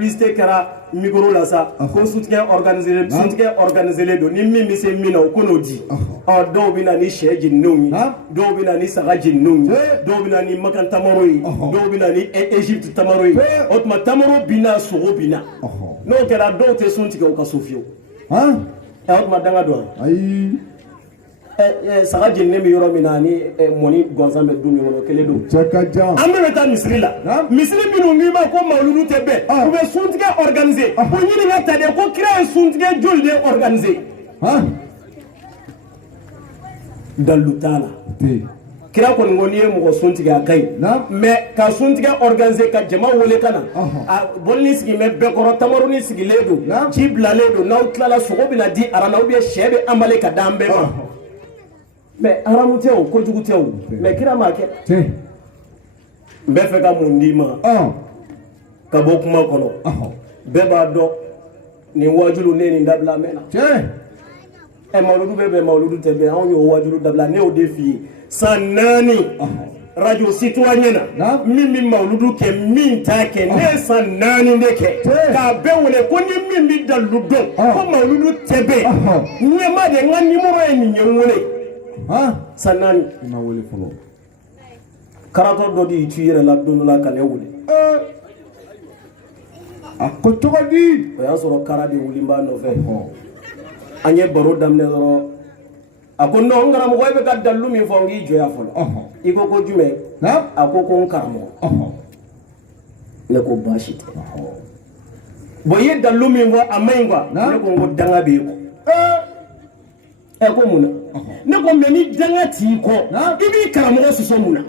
Liste kɛra micro la sa ko soutien organisé don ni min bɛ se min na o ko n'o di dɔw bɛ na ni sɛ jeninnenw ye dɔw bɛ na ni saga jeninnenw ye dɔw bɛ na ni Makan tamaro ye dɔw bɛ na ni Egypte tamaro ye o tuma tamaro binna sogo binna n'o kɛra dɔw tɛ sun tigɛ u ka so fiyewu o tuma danga don ayi saga jeninnen bɛ yɔrɔ min na ni mɔni gansan bɛ du min kɔnɔ kelen don an bɛɛ bɛ taa misiri la misiri minnu n'i ma ko mawuludu tɛ bɛn u bɛ suntigɛ organiser o ɲininka ta de ko kira ye suntigɛ joli de organiser dalu t'a la kira kɔni ko n'i ye mɔgɔ suntigɛ a ka ɲi mais ka suntigɛ organiser ka jama wele ka na bɔlini sigi bɛ bɛɛ kɔrɔ tamaroni sigilen don ci bilalen don n'aw tilala sogo bɛna di aran na ou bien sɛ bɛ emballé ka d'an bɛɛ ma mais haramu tɛ o kojugu tɛ o mais kira m'a kɛ n bɛ fɛ ka mun d'i ma ka bɔ kuma kɔnɔ bɛɛ b'a dɔn nin wajulu ne nin dabila mɛnna mawuludu bɛ bɛn mawuludu tɛ bɛn anw y'o wajulu dabila ne y'o de f'i ye san 4 radio citoyen na min bɛ mawuludu kɛ min t'a kɛ ne ye san 4 de kɛ k'a bɛɛ wele ko ni min bɛ dalu dɔn ko mawuludu tɛ bɛn ɲɛma de n ka numéro ye nin ye n wele san 4 ma wele fɔlɔ karatɔ dɔ de tu yɛrɛ la don dɔ la ka ne wele a ko cogo di o y'a sɔrɔ kara de wuli n b'a nɔfɛ an ye baro daminɛ dɔrɔn a ko non n karamɔgɔ e bɛ ka dalu min fɔ n k'i jɔya fɔlɔ i ko ko jumɛn a ko ko n karamɔgɔ ne ko baasi tɛ bon i ye dalu min fɔ a ma ɲi quoi ne ko n ko danga b'i kɔ ko mun na ne ko mais ni danga t'i kɔ i b'i karamɔgɔ sɔsɔ mun na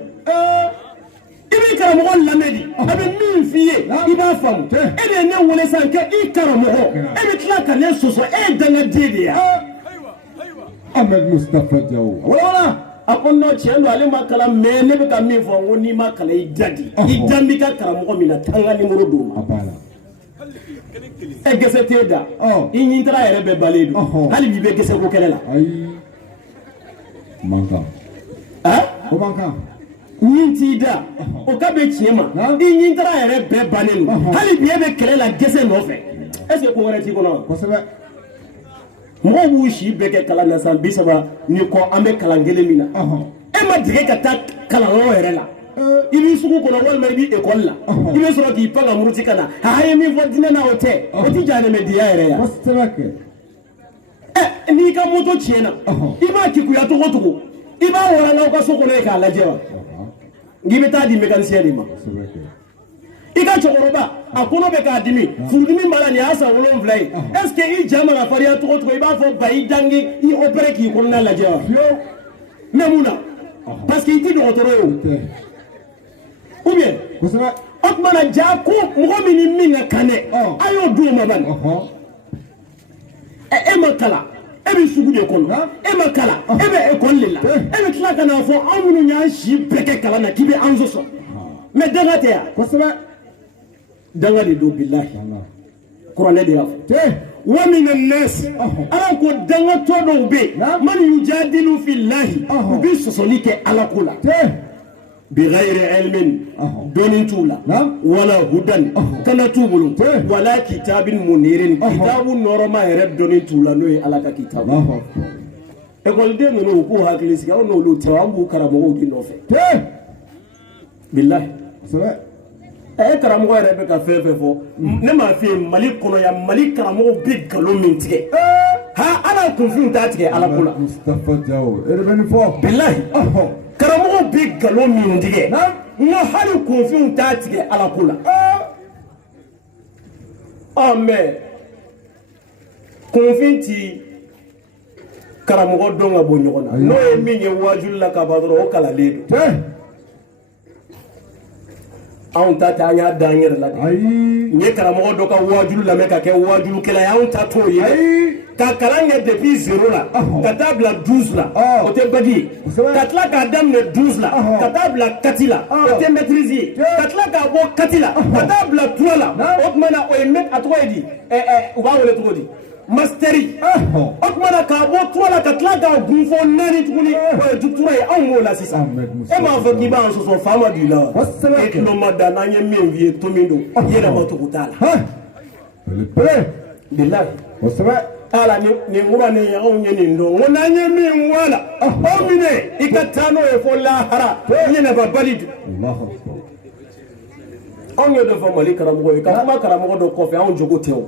i b'i karamɔgɔ lamɛn di a bɛ min f'i ye i b'a faamu e de ye ne wele sisan kɛ i karamɔgɔ e bɛ tila ka ne sɔsɔ e ye dangaden de ye Ahmed Mustafa Diaw wala a ko non tiɲɛ don ale ma kalan mais ne bɛ ka min fɔ n ko n'i ma kalan i da di i da b'i ka karamɔgɔ min na taa n ka numéro d'o ma gese t'e da i ɲintara yɛrɛ bɛɛ balen don hali bi bɛ gese ko kɛlɛ la mankan o mankan ɲin t'i da o ka bɛ tiɲɛ ma i ɲintara yɛrɛ bɛɛ bannen don hali bi e bɛ kɛlɛ la gese nɔfɛ est ce que ko wɛrɛ t'i kɔnɔ wa kosɛbɛ mɔgɔw b'u si bɛɛ kɛ kalan na san 30 ni kɔ an bɛ kalan kelen min na e ma dege ka taa kalanyɔrɔ yɛrɛ la i b'i sugu kɔnɔ walima i b'i école la i bɛ sɔrɔ k'i pan ka muruti ka na a ye min fɔ diinɛ na o tɛ o tɛ janɛmɛdiya yɛrɛ ya n'i ka moto tiɲɛna i b'a kikuya cogo cogo i b'a walanga aw ka so kɔnɔ ye k'a lajɛ wa n'i bɛ taa di mécanicien de ma i ka cɛkɔrɔba a kɔnɔ bɛ k'a dimi furudimi b'a la nin y'a san 7 ye est ce que i ja mana farinya cogo cogo i b'a fɔ ba i dangi i opéré k'i kɔnɔna lajɛ wa mais mun na parce que i tɛ dɔgɔtɔrɔ ye o ou bien o tuma na ja ko mɔgɔ min ni min ka kan dɛ a y'o d'o ma bani e ma kalan e bɛ sugu de kɔnɔ e ma kalan e bɛ école de la e bɛ tila ka n'a fɔ anw minnu y'an si bɛɛ kɛ kalan na k'i bɛ an sɔsɔ mais danga tɛ yan kosɛbɛ danga de don bilahi kuranɛ de y'a fɔ wa mina nasi ala ko dangatɔ dɔw bɛ yen man yujadilu fillahi u bɛ sɔsɔli kɛ ala ko la بغير علم دون تولا ولا هدى كان توبلو ولا كتاب منير كتاب نورما يرد دون تولا نوي على كتاب اقول دي منو كو هاكليسي او نو لو تامبو كرامو دي نوفي بالله كرامو يرد بك فيفو نما في مالك كونو يا مالك كرامو بي غلو من تيكي ha ana kunfin ta tige ala kula Mustafa Diaw erbeni fo billahi karamɔgɔ bi galon min tigɛ n hali kunfin ta tige ala kula mais kunfin ti karamɔgɔ dɔn ka bɔ ɲɔgɔn na n'o ye min ye wajulu la ka ba dɔrɔn o kalalen don anw ta tɛ an y'a da an yɛrɛ la n ye karamɔgɔ dɔ ka wajulu lamɛn ka kɛ wajulukɛla ye anw ta t'o ye ka kalan kɛ depuis 0 la ka taa bila 12 la o tɛ bagi ye ka tila k'a daminɛ 12 la ka taa bila 4 la o tɛ maîtrise ye ka tila k'a bɔ 4 la ka taa bila 3 la o tuma na o ye a tɔgɔ ye di u b'a wele cogo di masteri o tuma na k'a bɔ tura la ka tila k'a gun fɔ 4 tuguni tura ye anw b'o la sisan e m'a fɔ k'i b'an sɔsɔ faama d'u la wa e tulo ma da n'an ye min f'i ye to min don i yɛrɛ ma tugu t'a la bilahi ala ni mura ni anw ye nin don ko n'an ye min wala aw minɛ i ka taa n'o ye fɔ lahara ɲɛnɛba bali anw ye dɔ fɔ Mali karamɔgɔ ye ka kuma karamɔgɔ dɔ kɔfɛ anw jogo tɛ o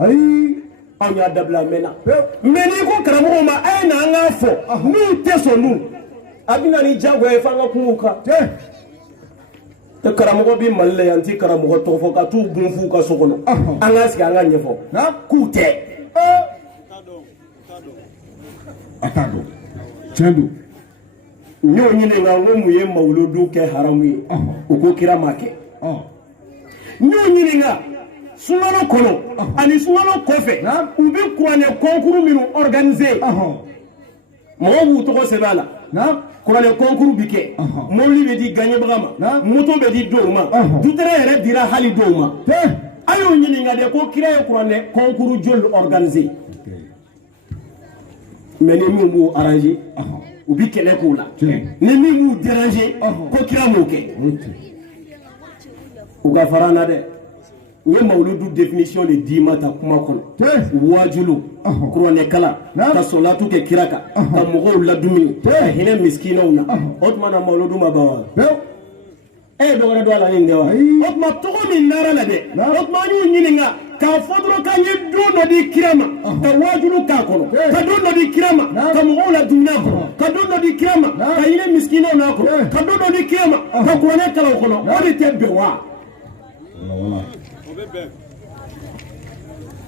anw y'a dabila a mɛnna mais n'i ko karamɔgɔ ma a ye na an k'a fɔ n'u tɛ sɔn n'u a bɛ na ni diyagoya ye f'an ka kuma u kan karamɔgɔ bɛ Mali la yan n tɛ karamɔgɔ tɔgɔ fɔ ka t'u gun f'u ka so kɔnɔ an k'a sigi an ka ɲɛfɔ k'u tɛ a t'a dɔn tiɲɛ don n y'o ɲininka n ko mun ye mawuludu kɛ haramu ye u ko kira m'a kɛ n y'o ɲininka sunkalo kɔnɔ ani sunkalo kɔfɛ u bɛ kuranɛ concours minnu organiser mɔgɔw b'u tɔgɔ sɛbɛn a la kuranɛ concours bi kɛ mobili bɛ di gagnebaga ma moto bɛ di dɔw ma dutɛrɛ yɛrɛ dira hali dɔw ma a y'o ɲininka de ko kira ye kuranɛ concours joli organiser mais ni min b'u arranger u bɛ kɛlɛ k'u la ni min b'u déranger ko kira m'o kɛ u ka fara n na dɛ n ye mawuludu définition de d'i ma ta kuma kɔnɔ wajulu kuranɛkala ka sɔlatu kɛ kira kan ka mɔgɔw ladumuni ka hinɛ miskinaw na o tuma na mawuludu ma ban wa e ye dɔgɔrɛ don a la nin tɛ wa o tuma tɔgɔ min nara la dɛ o tuma an y'u ɲininka k'a fɔ dɔrɔn k'an ye don dɔ di kira ma ka wajulu k'a kɔnɔ ka don dɔ di kira ma ka mɔgɔw ladumuni a kɔnɔ ka don dɔ di kira ma ka hinɛ miskinaw na a kɔnɔ ka don dɔ di kira ma ka kuranɛ kalan o kɔnɔ o de tɛ bɛn wa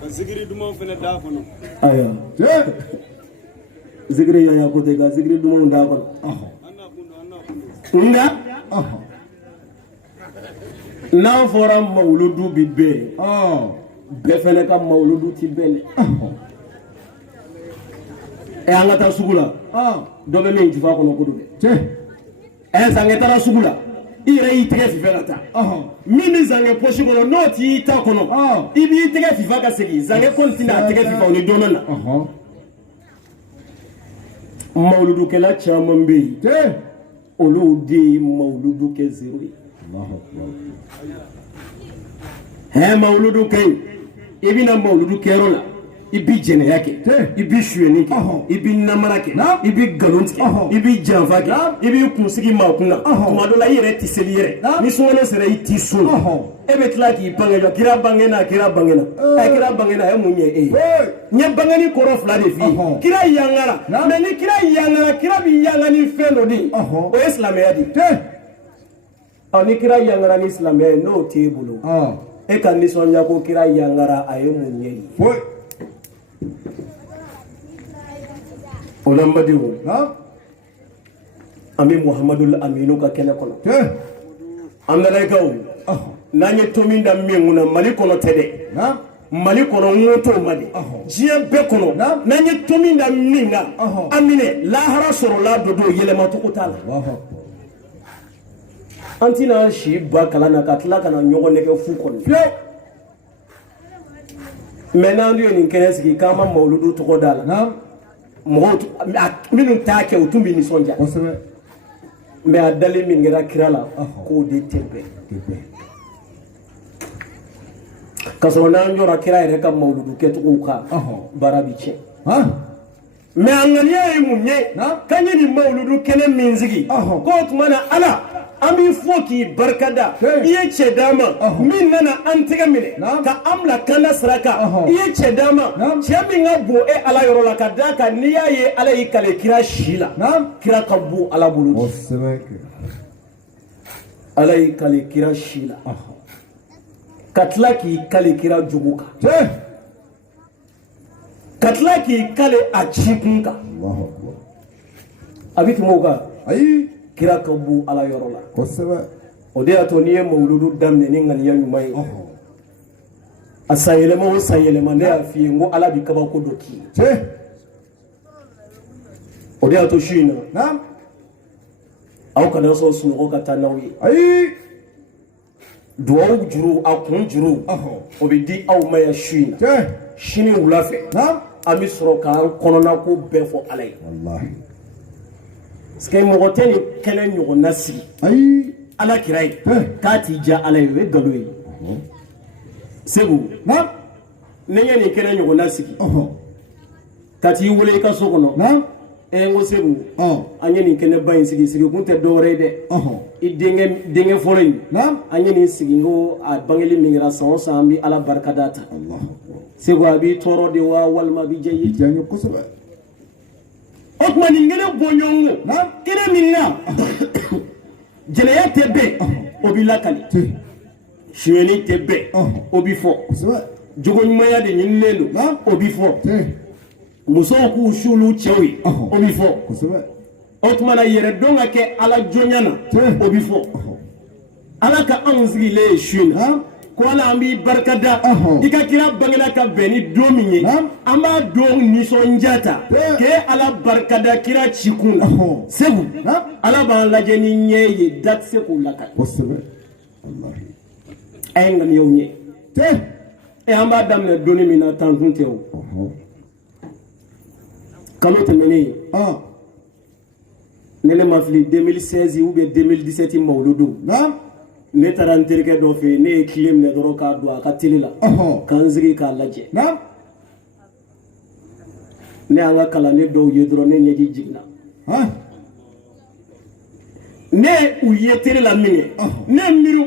ka zikiri dumanw fana d'a kɔnɔ aya zikiri yaya ko tɛ ka zikiri dumanw d'a kɔnɔ nka n'an fɔra mawuludu bi bɛn bɛɛ fɛnɛ ka mawuludu ti bɛn dɛ an ka taa sugu la dɔ bɛ min jifa kɔnɔ ko don dɛ zankɛ taara sugu la i yɛrɛ y'i tɛgɛ fifɛ ka taa min bɛ zankɛ posi kɔnɔ n'o t'i ta kɔnɔ i b'i tɛgɛ fifa ka segin zankɛ kɔni tɛna a tɛgɛ fifa o ni dɔɔnin na mawuludukɛla caman bɛ yen olu de ye mawuludu kɛ zero ye mawuludu kɛ yen i bɛna mawuludu kɛyɔrɔ la i bɛ jɛnɛya kɛ i bɛ suyɛni kɛ i bɛ namara kɛ i bɛ nkalon tigɛ i bɛ janfa kɛ i b'i kunsigi maa kun na tuma dɔ la i yɛrɛ tɛ seli yɛrɛ ni sunkalo sera i t'i sun e bɛ tila k'i bange jɔ kira bangena kira bangena kira bangena a ye mun ɲɛ e ye n ye bangeni kɔrɔ fila de f'i ye kira yangara mais ni kira yangara kira bɛ yanga ni fɛn dɔ de ye o ye silamɛya de ye ni kira yangara ni silamɛya ye n'o t'e bolo e ka nisɔndiya ko kira yangara a ye mun ɲɛ ye o la n badenw an bɛ muhamadu aminu ka kɛnɛ kɔnɔ an mɛlɛkɛw n'an ye to min da min kunna mali kɔnɔ tɛ dɛ mali kɔnɔ n ko t'o ma de diɲɛ bɛɛ kɔnɔ n'an ye to min da min na an minɛ lahara sɔrɔla dɔ don yɛlɛmacogo t'a la an tɛna si ba kalan na ka tila ka na ɲɔgɔn nɛgɛ fu kɔnɔ mais n'an ye nin kɛnɛ sigi k'an ma mawuludu tɔgɔ da la mɔgɔw minnu t'a kɛ u tun bɛ nisɔndiya mais a dalen min kɛra kira la k'o de tɛ bɛn k'a sɔrɔ n'an jɔra kira yɛrɛ ka mawuludu kɛcogow kan baara bɛ tiɲɛ mais a ŋaniya ye mun ye k'an ye nin mawuludu kɛnɛ min sigi k'o tuma na ala an b'i fɔ k'i barikada i ye cɛ d'an ma min nana an tɛgɛ minɛ ka an bila kanda sira kan i ye cɛ d'an ma cɛ min ka bon e ala yɔrɔ la ka d'a kan n'i y'a ye ala y'i kale kira si la kira ka bon ala bolo ala y'i kale kira si la ka tila k'i kale kira jogo kan ka tila k'i kale a ci kun kan a bɛ tɛmɛ o kan ayi kira ka bon ala yɔrɔ la o de y'a to n'i ye mawuludu daminɛ ni ŋaniya ɲuman ye a sanyɛlɛma o sanyɛlɛma ne y'a f'i ye n ko ala bɛ kabako dɔ k'i ye o de y'a to su in na aw kana sɔn sunɔgɔ ka taa n'aw ye ayi duwawu juru a kun juru o bɛ di aw ma yan su in na sini wula fɛ an bɛ sɔrɔ k'an kɔnɔna ko bɛɛ fɔ Ala ye parce que mɔgɔ tɛ nin kɛnɛ ɲɔgɔnna sigi Ala kira ye k'a t'i diya Ala ye o ye nkalon ye Segu ne ye nin kɛnɛ ɲɔgɔnna sigi ka t'i wele i ka so kɔnɔ n ko Segu an ye nin kɛnɛba in sigi kun tɛ dɔwɛrɛ ye dɛ i denkɛ fɔlɔ in an ye nin sigi ko a bangeli min kɛra san o san an bɛ Ala barikada ta Segu a b'i tɔɔrɔ de wa walima a b'i diya i ye kosɛbɛ o tuma nin kɛnɛ bɔɲɔgɔnko kɛnɛ min na jɛnɛya tɛ bɛn o b'i lakali suyɛni tɛ bɛn o b'i fɔ jogoɲumanya de ɲinilen don o b'i fɔ musow k'u su olu cɛw ye o b'i fɔ o tuma na yɛrɛdɔn ka kɛ Ala jɔnya na o b'i fɔ Ala ka anw sigilen ye su in na ko Ala an b'i barikada i ka kira bangela ka bɛn ni don min ye an b'a don nisɔndiya ta k'e Ala barikada kira ci kun na Segu Ala b'an lajɛ ni ɲɛ ye da tɛ se k'u lakali a ye ŋaniyaw ɲɛ an b'a daminɛ donni min na tan kun tɛ o kalo tɛmɛnen ne ma fili 2016 ou bien 2017 mawludu ne taara n terikɛ dɔ fɛ yen ne ye tile minɛ dɔrɔn k'a don a ka télé la k'an sigi k'a lajɛ ne y'an ka kalanden dɔw ye dɔrɔn ne ɲɛji jiginna ne u ye télé la min kɛ ne miiri